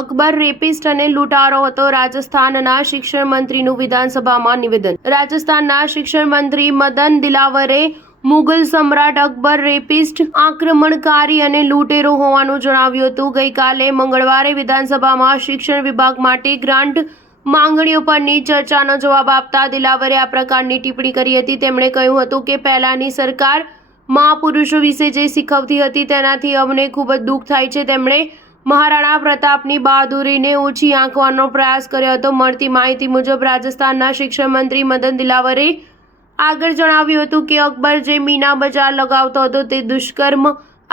Akbar rapist અને લૂંટારો હતો. રાજસ્થાનના શિક્ષણ મંત્રીનું વિધાનસભામાં નિવેદન. રાજસ્થાનના શિક્ષણ મંત્રી મદન દિલાવરે મુગલ સમ્રાટ અકબર રેપિસ્ટ, આક્રમણકારી અને લૂંટેરો હોવાનું જણાવ્યું હતું. ગઈકાલે મંગળવારે વિધાનસભામાં શિક્ષણ વિભાગ માટે ગ્રાન્ટ માંગણીઓ પરની ચર્ચાનો જવાબ આપતા દિલાવરે આ પ્રકારની ટિપ્પણી કરી હતી. તેમણે કહ્યું હતું કે પહેલાની સરકાર મહાપુરુષો વિશે જે શીખવતી હતી તેનાથી અમને ખૂબ જ દુઃખ થાય છે. તેમણે મહારાણા પ્રતાપની બહાદુરીને ઓછી આંકવાનો પ્રયાસ કર્યો હતો. મળતી માહિતી મુજબ રાજસ્થાનના શિક્ષણ મંત્રી મદન દિલાવરે આગળ જણાવ્યું હતું કે અકબર જે મીના બજાર લગાવતો હતો તે દુષ્કર્મ,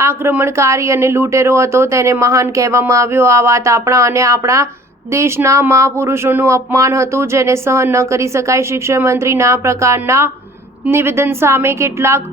આક્રમણકારી અને લૂંટેરો હતો. તેને મહાન કહેવામાં આવ્યો. આ વાત આપણા અને આપણા દેશના મહાપુરુષોનું અપમાન હતું, જેને સહન ન કરી શકાય. શિક્ષણ મંત્રીના પ્રકારના નિવેદન સામે કેટલાક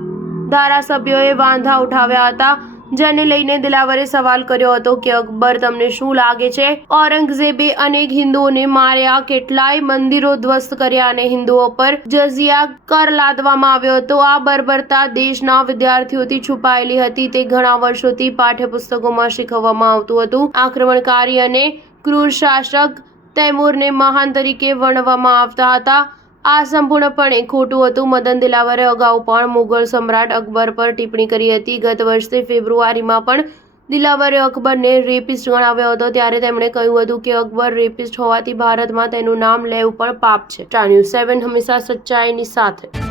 ધારાસભ્યોએ વાંધા ઉઠાવ્યા હતા, જેને લઈને દિલાવરે સવાલ કર્યો હતો કે અકબર તમને શું લાગે છે? ઔરંગઝેબે અનેક હિન્દુઓને માર્યા, કેટલાય મંદિરો ધ્વસ્ત કર્યા અને હિન્દુઓ પર જઝિયા કર લાદવામાં આવ્યો હતો. આ બર્બરતા દેશના વિદ્યાર્થીઓથી છુપાયેલી હતી. તે ઘણા વર્ષોથી પાઠ્યપુસ્તકોમાં શીખવવામાં આવતું હતું. આક્રમણકારી અને ક્રૂર શાસક તૈમૂરને મહાન તરીકે વર્ણવવામાં આવતા હતા. આ સંપૂર્ણપણે ખોટું હતું. મદન દિલાવરે અગાઉ પણ મુગલ સમ્રાટ અકબર પર ટિપ્પણી કરી હતી. ગત વર્ષે ફેબ્રુઆરીમાં પણ દિલાવરે અકબરને રેપિસ્ટ ગણાવ્યો હતો. ત્યારે તેમણે કહ્યું હતું કે અકબર રેપિસ્ટ હોવાથી ભારતમાં તેનું નામ લેવું પણ પાપ છે. સ્ટાર ન્યૂઝ 7 હંમેશા સચ્ચાઈની સાથે.